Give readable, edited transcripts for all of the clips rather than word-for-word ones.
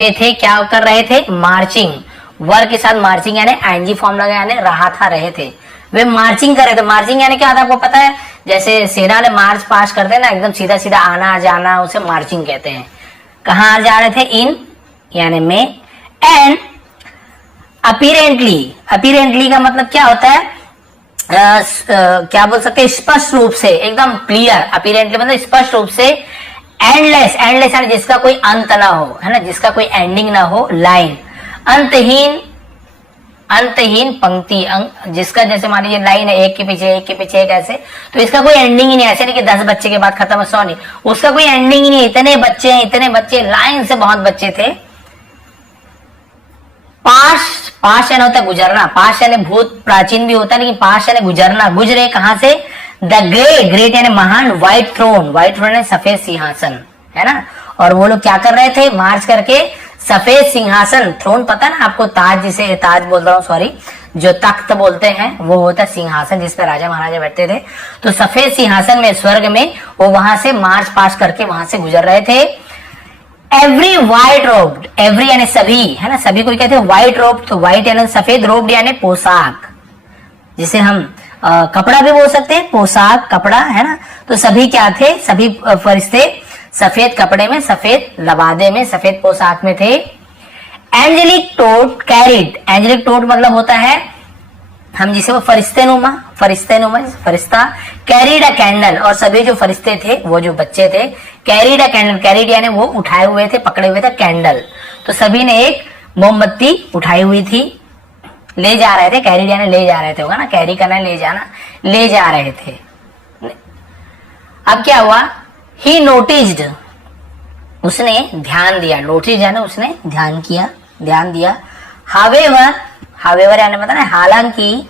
थे, क्या कर रहे थे? मार्चिंग। वर्ग के साथ मार्चिंग यानी आईएनजी फॉर्म लगा यानी रहा था, रहे थे। वे मार्चिंग कर रहे थे। मार्चिंग यानी क्या आता है आपको पता है? जैसे सेना ने मार्च पास करते हैं ना, एकदम सीधा सीधा आना जाना, उसे मार्चिंग कहते हैं। कहाँ जा रहे थे? इन यानी में। एंड अपीरेंटली, अपीरेंटली का मतलब क्या होता है? क्या बोल सकते हैं? स्पष्ट रूप से, एकदम क्लियर। अपीरेंटली मतलब स्पष्ट रूप से। एंडलेस, एंडलेस यानी जिसका कोई अंत ना हो, है ना, जिसका कोई एंडिंग ना हो। लाइन अंतहीन, अंतहीन पंक्ति, जिसका जैसे मान लीजिए लाइन है एक के पीछे एक के पीछे एक ऐसे, तो इसका कोई एंडिंग ही नहीं। ऐसे नहीं कि 10 बच्चे के बाद खत्म, 100 नहीं, उसका कोई एंडिंग ही नहीं। इतने बच्चे हैं, इतने बच्चे, लाइन से बहुत बच्चे थे। पास, पास यानी होता है गुजरना। पास यानी भूत प्राचीन भी होता है, लेकिन पास यानी गुजरना। गुजरे कहां से? द ग्रेट, ग्रेट यानी महान। व्हाइट थ्रोन, व्हाइट थ्रोन यानी सफेद सिंहासन, है ना। और वो लोग क्या कर रहे थे? मार्च करके सफेद सिंहासन, थ्रोन पता है ना आपको, ताज, जिसे ताज बोल रहा हूँ, सॉरी, जो तख्त बोलते हैं वो होता है सिंहासन जिसपे राजा महाराजा बैठते थे। तो सफेद सिंहासन में, स्वर्ग में, वो वहां से मार्च पास करके वहां से गुजर रहे थे। एवरी व्हाइट रोब्ड, एवरी यानी सभी, है ना, सभी को कहते हैं व्हाइट रोब। तो व्हाइट यानी सफेद, रोब्ड यानी पोशाक, जिसे हम कपड़ा भी बोल सकते हैं, पोशाक, कपड़ा, है ना। तो सभी क्या थे? सभी फरिश्ते सफेद कपड़े में, सफेद लबादे में, सफेद पोशाक में थे। एंजेलिक टोट कैरिड, एंजेलिक टोट मतलब होता है हम जिसे वो फरिश्ते नुमा, फरिश्ता। कैरिड अ कैंडल, और सभी जो फरिश्ते थे, वो जो बच्चे थे, कैरिड अ कैंडल, कैरिड यानी वो उठाए हुए थे, पकड़े हुए थे कैंडल। तो सभी ने एक मोमबत्ती उठाई हुई थी, ले जा रहे थे। कैरिड यानी ले जा रहे थे, होगा ना, कैरी करना, ले जाना, ले जा रहे थे। अब क्या हुआ? ही नोटिस्ड, उसने ध्यान दिया। नोटिस यानी उसने ध्यान किया, ध्यान दिया। हावेवर, हावेवर यानी मतलब हालांकि,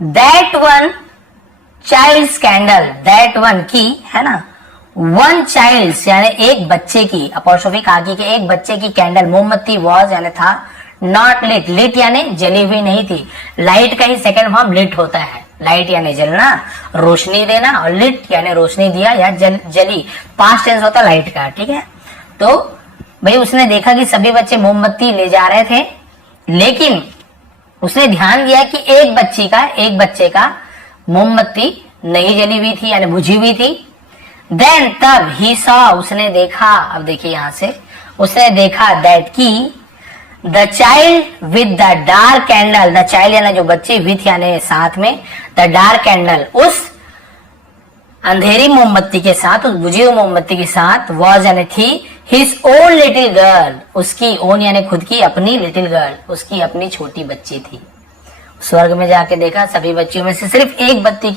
that one child candle, that one की, है ना, वन चाइल्ड यानी एक बच्चे की, अपॉस्ट्रोफी काकी के एक बच्चे की कैंडल, मोमबत्ती, वॉज यानी था, नॉट लिट, लिट यानी जली हुई नहीं थी। लाइट का ही सेकंड फॉर्म लिट होता है। लाइट यानी जलना, रोशनी देना, और लिट यानी रोशनी दिया या जली, पास्ट टेंस होता लाइट का, ठीक है। तो भाई उसने देखा कि सभी बच्चे मोमबत्ती ले जा रहे थे, लेकिन उसने ध्यान दिया कि एक बच्चे का मोमबत्ती नहीं जली हुई थी यानी बुझी हुई थी। देन तब ही सॉ, उसने देखा, अब देखिए यहां से, उसने देखा दैट की the child with the dark candle, the child यानी जो बच्चे, विथ यानी साथ में, द डार्क कैंडल उस अंधेरी मोमबत्ती के साथ, उस बुझी हुई मोमबत्ती के साथ, वॉज यानी थी, हिज ओन लिटिल गर्ल, उसकी ओन यानी खुद की, अपनी, लिटिल गर्ल उसकी अपनी छोटी बच्ची थी। स्वर्ग में जाके देखा सभी बच्चियों में से सिर्फ एक बच्चे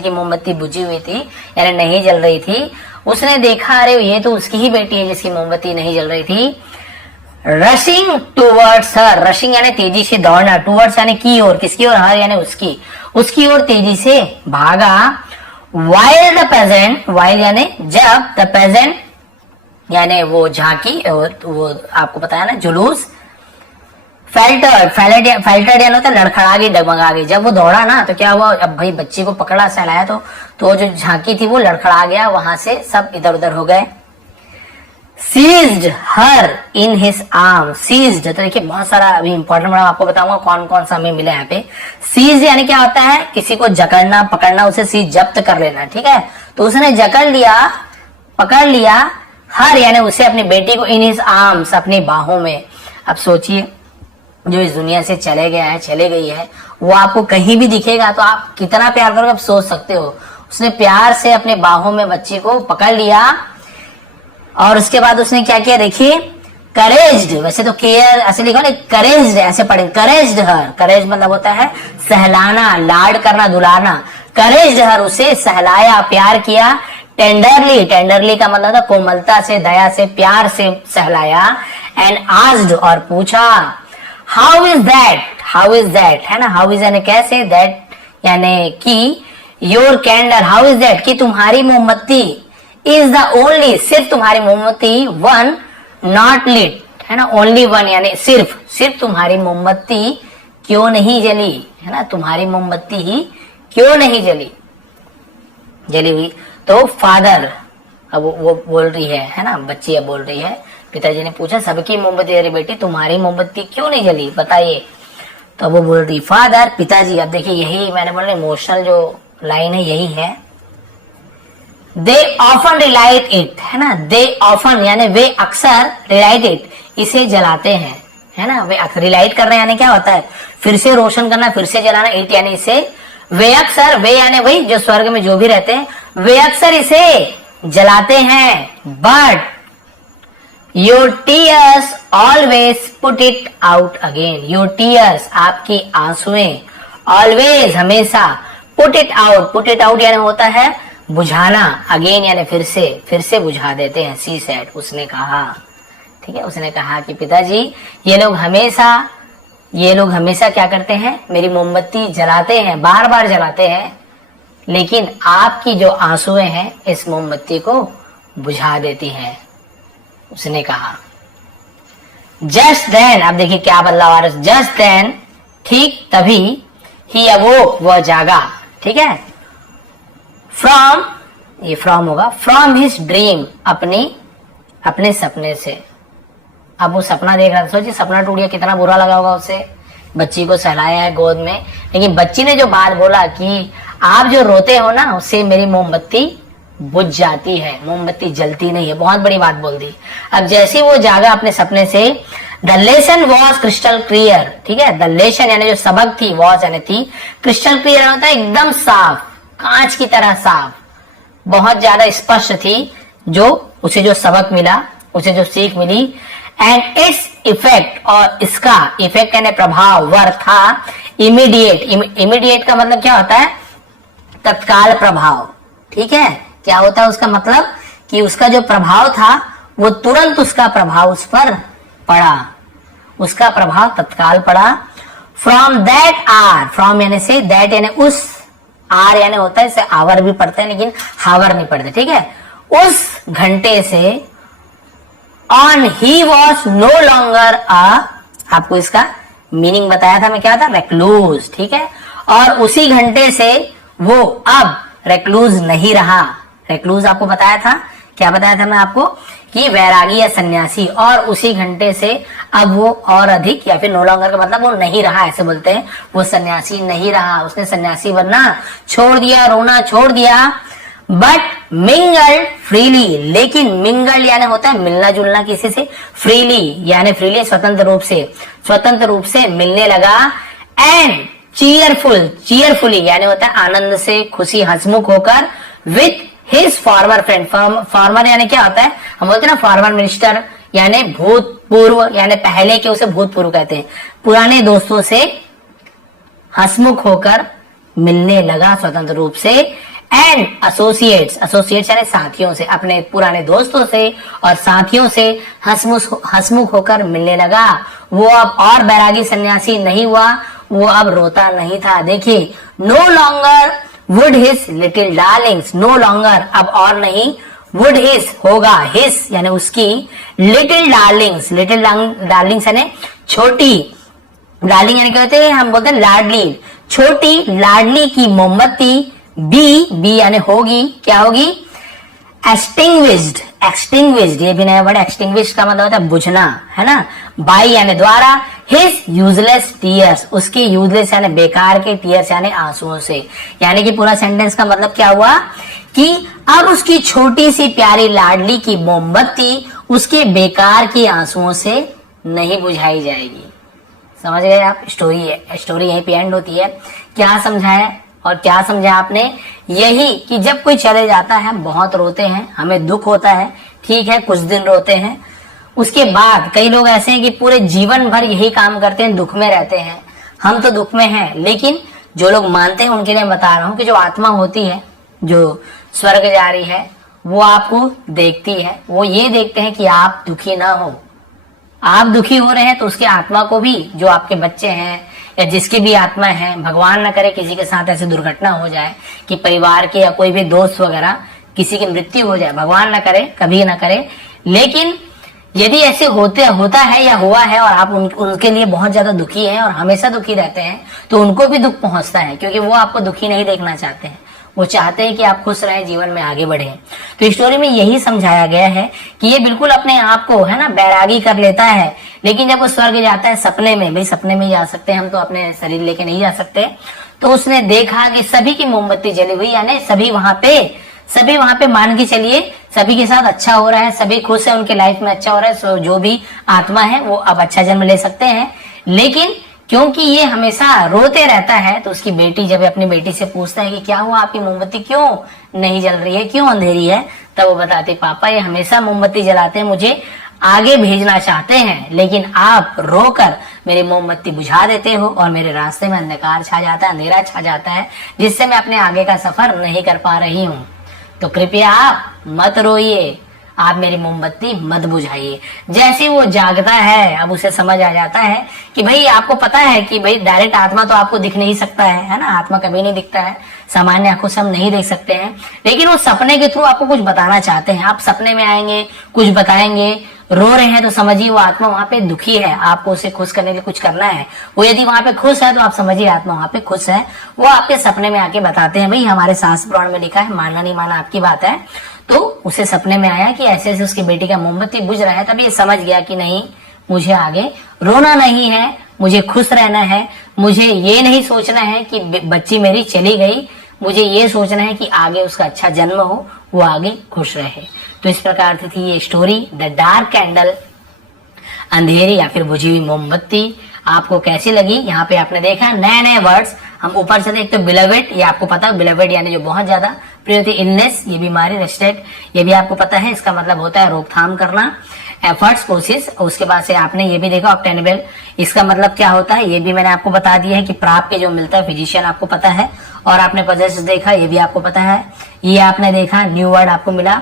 की मोमबत्ती बुझी हुई थी यानी नहीं जल रही थी। उसने देखा अरे ये तो उसकी ही बेटी है जिसकी मोमबत्ती नहीं जल रही थी। रशिंग टूवर्ड्स हर, रशिंग यानी तेजी से दौड़ना, टूवर्ड्स यानी की ओर, किसकी ओर? हर यानी उसकी ओर तेजी से भागा। वाइल द पेजेंट, वाइल यानी जब, द पेजेंट यानी वो झांकी, वो आपको पता है ना, जुलूस। फेल्टर्ड यानी होता है लड़खड़ा गई, डगमगा गई। जब वो दौड़ा ना तो क्या हुआ? अब भाई बच्ची को पकड़ा, सहलाया, तो जो झांकी थी वो लड़खड़ा गया, वहां से सब इधर उधर हो गए। Seized her in his arm, seized, तो देखिए बहुत सारा अभी इंपॉर्टेंट मैं आपको बताऊंगा कौन कौन सा हमें मिला यहाँ पे। सीज यानी क्या होता है? किसी को जकड़ना, पकड़ना, उसे सीज जब्त कर लेना, ठीक है। तो उसने जकड़ लिया, पकड़ लिया, हर यानी उसे, अपनी बेटी को, इन हिज आर्म्स, अपनी बाहों में। अब सोचिए जो इस दुनिया से चले गया है, चले गई है, वो आपको कहीं भी दिखेगा तो आप कितना प्यार करोगे, आप सोच सकते हो। उसने प्यार से अपने बाहों में बच्ची को पकड़ लिया, और उसके बाद उसने क्या किया देखिए, करेज्ड, वैसे तो केयर ऐसे लिखा ना, करेज्ड ऐसे पढ़ेंगे, करेज्ड हर, करेज मतलब होता है सहलाना, लाड करना, दुलारना। करेज्ड हर, उसे सहलाया, प्यार किया। टेंडरली, टेंडरली का मतलब था कोमलता से, दया से, प्यार से सहलाया। एंड आस्क्ड, और पूछा, how is that, how is that, है ना, हाउ इज यानी कैसे, दैट यानी कि, your candle, how is that कि तुम्हारी मोमबत्ती, इज द ओनली सिर्फ तुम्हारी मोमबत्ती, वन नॉट लिट, है ना, ओनली वन यानी सिर्फ तुम्हारी मोमबत्ती क्यों नहीं जली, है ना, तुम्हारी मोमबत्ती ही क्यों नहीं जली हुई। तो फादर, अब वो बोल रही है ना, बच्ची अब बोल रही है, पिताजी ने पूछा सबकी मोमबत्ती, अरे बेटी तुम्हारी मोमबत्ती क्यों नहीं जली, बताइए। तो वो बोल रही फादर, पिताजी। अब देखिए यही मैंने बोला इमोशनल जो लाइन है यही है, दे ऑफन रिलाइट इट, है ना, दे ऑफन यानी वे अक्सर, रिलाइट इट इसे जलाते हैं, है ना, वे रिलाइट करना यानी क्या होता है, फिर से रोशन करना, फिर से जलाना, इट यानी इसे, वे अक्सर, वे यानी वही जो स्वर्ग में जो भी रहते हैं, वे अक्सर इसे जलाते हैं, but your tears always put it out again, your tears आपकी आंसुएं, ऑलवेज हमेशा, पुट इट आउट यानी होता है बुझाना, अगेन यानी फिर से बुझा देते हैं, सी सेड उसने कहा, ठीक है, उसने कहा कि पिताजी ये लोग हमेशा क्या करते हैं, मेरी मोमबत्ती जलाते हैं, बार बार जलाते हैं, लेकिन आपकी जो आंसुएं हैं इस मोमबत्ती को बुझा देती हैं, उसने कहा। जस्ट देन, अब देखिए क्या बदलाव आ रहा है, जस्ट देन ठीक तभी, ही अवोक वह जागा, ठीक है, फ्रॉम, ये फ्रॉम होगा, फ्रॉम हिज ड्रीम अपने सपने से। अब वो सपना देख रहा था, सोचिए सपना टूट गया, कितना बुरा लगा होगा उसे, बच्ची को सहलाया है गोद में, लेकिन बच्ची ने जो बात बोला कि आप जो रोते हो ना उससे मेरी मोमबत्ती बुझ जाती है, मोमबत्ती जलती नहीं है, बहुत बड़ी बात बोल दी। अब जैसे वो जागा अपने सपने से, the lesson was crystal clear, ठीक है, द लेसन यानी जो सबक थी, वॉज यानी थी, क्रिस्टल क्लियर होता है एकदम साफ, कांच की तरह साफ, बहुत ज्यादा स्पष्ट थी, जो उसे जो सबक मिला, उसे जो सीख मिली, एंड इट्स इफेक्ट, और इसका इफेक्ट यानी प्रभाव, वर था इमीडिएट, इमीडिएट का मतलब क्या होता है, तत्काल प्रभाव, ठीक है, क्या होता है उसका मतलब कि उसका जो प्रभाव था वो तुरंत उसका प्रभाव उस पर पड़ा, उसका प्रभाव तत्काल पड़ा। फ्रॉम दैट आर, फ्रॉम यानी से, दैट यानी उस, आर यानी होता है, इसे आवर भी पढ़ते हैं लेकिन हावर नहीं पढ़ते, ठीक है, उस घंटे से, on he was no longer आपको इसका मीनिंग बताया था मैं, क्या था, रेक्लूज, ठीक है, और उसी घंटे से वो अब रेक्लूज नहीं रहा, रेक्लूज आपको बताया था, क्या बताया था मैं आपको, कि वैरागी या सन्यासी, और उसी घंटे से अब वो और अधिक, या फिर नो लॉन्गर का मतलब वो नहीं रहा, ऐसे बोलते हैं, वो सन्यासी नहीं रहा, उसने सन्यासी बनना छोड़ दिया, रोना छोड़ दिया, बट मिंगल फ्रीली, लेकिन मिंगल यानी होता है मिलना जुलना किसी से, फ्रीली यानी फ्रीली स्वतंत्र रूप से मिलने लगा, एंड चीयरफुली यानी होता है आनंद से, खुशी, हंसमुख होकर, with his farmer friend, farmer यानी क्या होता है, हम बोलते हैं ना फॉर्मर मिनिस्टर, यानी भूतपूर्व, यानी पहले के उसे भूतपूर्व कहते हैं, पुराने दोस्तों से हंसमुख होकर मिलने लगा स्वतंत्र रूप से, एंड एसोसिएट्स यानी साथियों से, अपने पुराने दोस्तों से और साथियों से हंसमुख होकर मिलने लगा। वो अब और बैरागी सन्यासी नहीं हुआ, वो अब रोता नहीं था। देखिए, no longer would his little darlings, no longer अब और नहीं, वुड हिज होगा, हिज यानी उसकी, लिटिल डार्लिंग्स यानी छोटी, डार्लिंग यानी कहते हैं, हम बोलते हैं लाडली, छोटी लाडली की मोमबत्ती बी यानी होगी, क्या होगी, एक्सटिंग्विश्ड, ये भी नया वर्ड, एक्सटिंग्विश्ड का मतलब होता है बुझना, है ना, बाई यानी द्वारा, हिज यूजलेस टीयर्स, उसके यूजलेस यानी बेकार के, टीयर्स यानी आंसुओं से, यानी कि पूरा सेंटेंस का मतलब क्या हुआ कि अब उसकी छोटी सी प्यारी लाडली की मोमबत्ती उसके बेकार के आंसुओं से नहीं बुझाई जाएगी। समझ गए आप, स्टोरी यहीं पे एंड होती है। क्या समझाया और क्या समझा आपने, यही कि जब कोई चले जाता है हम बहुत रोते हैं, हमें दुख होता है, ठीक है, कुछ दिन रोते हैं, उसके बाद कई लोग ऐसे हैं कि पूरे जीवन भर यही काम करते हैं, दुख में रहते हैं। हम तो दुख में हैं, लेकिन जो लोग मानते हैं उनके लिए बता रहा हूं कि जो आत्मा होती है, जो स्वर्ग जा रही है, वो आपको देखती है, वो ये देखते हैं कि आप दुखी ना हो। आप दुखी हो रहे हैं तो उसकी आत्मा को भी, जो आपके बच्चे हैं या जिसकी भी आत्मा है, भगवान न करे किसी के साथ ऐसी दुर्घटना हो जाए कि परिवार के या कोई भी दोस्त वगैरह किसी की मृत्यु हो जाए, भगवान न करे, कभी न करे, लेकिन यदि ऐसे होता है या हुआ है और आप उनके लिए बहुत ज्यादा दुखी हैं और हमेशा दुखी रहते हैं, तो उनको भी दुख पहुंचता है, क्योंकि वो आपको दुखी नहीं देखना चाहते हैं, वो चाहते हैं कि आप खुश रहें, जीवन में आगे बढ़ें। तो इस स्टोरी में यही समझाया गया है कि ये बिल्कुल अपने आप को है ना बैरागी कर लेता है, लेकिन जब वो स्वर्ग जाता है सपने में, भाई सपने में ही जा सकते हैं हम, तो अपने शरीर लेके नहीं जा सकते, तो उसने देखा कि सभी की मोमबत्ती जली हुई, यानी सभी वहां पे मान के चलिए सभी के साथ अच्छा हो रहा है, सभी खुश है, उनके लाइफ में अच्छा हो रहा है। सो जो भी आत्मा है वो अब अच्छा जन्म ले सकते हैं। लेकिन क्योंकि ये हमेशा रोते रहता है, तो उसकी बेटी जब अपनी बेटी से पूछता है कि क्या हुआ, आपकी मोमबत्ती क्यों नहीं जल रही है, क्यों अंधेरी है, तब वो बताते पापा ये हमेशा मोमबत्ती जलाते हैं, मुझे आगे भेजना चाहते हैं, लेकिन आप रोकर मेरी मोमबत्ती बुझा देते हो और मेरे रास्ते में अंधकार छा जाता है, अंधेरा छा जाता है, जिससे मैं अपने आगे का सफर नहीं कर पा रही हूँ। तो कृपया आप मत रोइए, आप मेरी मोमबत्ती मत बुझाइए। जैसे वो जागता है, अब उसे समझ आ जाता है कि भाई आपको पता है कि भाई डायरेक्ट आत्मा तो आपको दिख नहीं सकता है ना, आत्मा कभी नहीं दिखता है, सामान्य आंखों से हम नहीं देख सकते हैं, लेकिन वो सपने के थ्रू आपको कुछ बताना चाहते हैं। आप सपने में आएंगे, कुछ बताएंगे, रो रहे हैं तो समझिए वो आत्मा वहां पे दुखी है, आपको उसे खुश करने के लिए कुछ करना है। वो यदि वहां पे खुश है तो आप समझिए आत्मा वहां पे खुश है। वो आपके सपने में आके बताते हैं, भाई हमारे शास्त्र पुराण में लिखा है, मानना नहीं माना आपकी बात है। तो उसे सपने में आया कि ऐसे ऐसे उसकी बेटी का मोमबत्ती बुझ रहा है, तब ये समझ गया कि नहीं, मुझे आगे रोना नहीं है, मुझे खुश रहना है, मुझे ये नहीं सोचना है कि बच्ची मेरी चली गई, मुझे ये सोचना है कि आगे उसका अच्छा जन्म हो, वो आगे खुश रहे। तो इस प्रकार से थी ये स्टोरी द डार्क कैंडल, अंधेरी या फिर बुझी हुई मोमबत्ती। आपको कैसी लगी? यहाँ पे आपने देखा नए नए वर्ड्स, हम ऊपर से देखते बिलवेड, ये आपको पता है बिलवेड यानी जो बहुत ज्यादा प्रिय होती, इलनेस ये बीमारी, रेस्टेड ये भी आपको पता है, इसका मतलब होता है रोकथाम करना, एफर्ट्स कोशिश। उसके बाद से आपने ये भी देखा ऑब्टेनेबल, इसका मतलब क्या होता है ये भी मैंने आपको बता दिया है कि प्राप्त के जो मिलता है, फिजिशियन आपको पता है। और आपने पजेस देखा, ये भी आपको पता है। ये आपने देखा न्यू वर्ड आपको मिला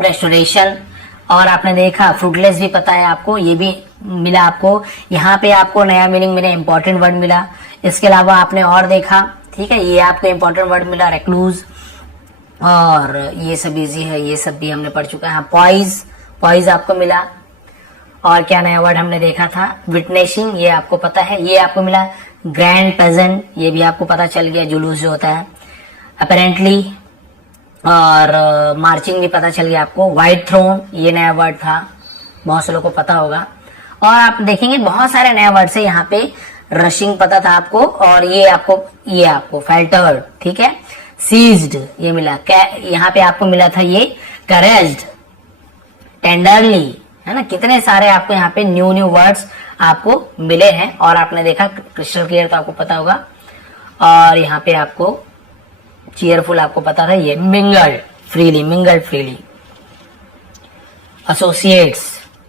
रेस्टोरेशन, और आपने देखा फ्रूटलेस भी पता है आपको, ये भी मिला आपको। यहाँ पे आपको नया मीनिंग मिला, इंपॉर्टेंट वर्ड मिला। इसके अलावा आपने और देखा, ठीक है, ये आपको इंपॉर्टेंट वर्ड मिला रेक्लूज, और ये सब इजी है, ये सब भी हमने पढ़ चुका है। पॉइज, पॉइज आपको मिला। और क्या नया वर्ड हमने देखा था, विटनेसिंग, ये आपको पता है। ये आपको मिला ग्रैंड पेजेंट, ये भी आपको पता चल गया, जुलूस जो होता है अपेरेंटली। और मार्चिंग भी पता चल गया आपको। व्हाइट थ्रोन ये नया वर्ड था, बहुत से लोगों को पता होगा। और आप देखेंगे बहुत सारे नए वर्ड से यहाँ पे, रशिंग पता था आपको, और ये आपको फेल्टर्ड, ठीक है, सीज्ड ये मिला। यहाँ पे आपको मिला था ये करेज्ड, टेंडरली, है ना। कितने सारे आपको यहाँ पे न्यू न्यू वर्ड्स आपको मिले हैं। और आपने देखा क्रिस्टल क्लियर तो आपको पता होगा। और यहाँ पे आपको चीयरफुल आपको पता था, ये मिंगल फ्रीली, एसोसिएट्स।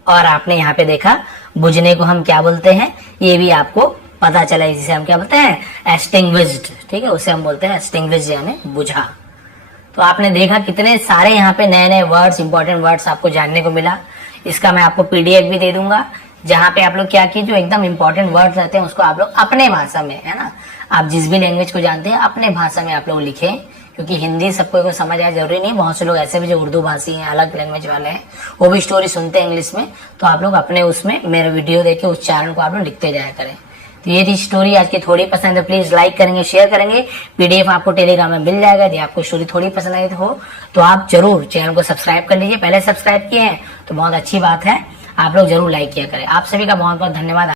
और आपने यहाँ पे देखा बुझने को हम क्या बोलते हैं, ये भी आपको पता चला, जिसे हम क्या बोलते हैं एक्सटिंग्विश्ड, ठीक है, उसे हम बोलते हैं एक्सटिंग्विश्ड यानी बुझा। तो आपने देखा कितने सारे यहाँ पे नए नए वर्ड्स, इंपॉर्टेंट वर्ड्स आपको जानने को मिला। इसका मैं आपको पीडीएफ भी दे दूंगा, जहां पे आप लोग क्या किए, जो एकदम इंपॉर्टेंट वर्ड्स रहते हैं उसको आप लोग अपने भाषा में, है ना, आप जिस भी लैंग्वेज को जानते हैं अपने भाषा में आप लोग लिखें, क्योंकि हिंदी सबको को समझ आए जरूरी नहीं। बहुत से लोग ऐसे भी जो उर्दू भाषी हैं, अलग लैंग्वेज वाले हैं, वो भी स्टोरी सुनते हैं इंग्लिश में, तो आप लोग अपने उसमें मेरे वीडियो देख के उच्चारण को आप लोग लिखते जाया करें। तो ये थी स्टोरी आज की, थोड़ी पसंद है प्लीज लाइक करेंगे, शेयर करेंगे। पीडीएफ आपको टेलीग्राम में मिल जाएगा। यदि आपको स्टोरी थोड़ी पसंद आई हो तो आप जरूर चैनल को सब्सक्राइब कर लीजिए। पहले सब्सक्राइब किए हैं तो बहुत अच्छी बात है, आप लोग जरूर लाइक किया करें। आप सभी का बहुत बहुत धन्यवाद।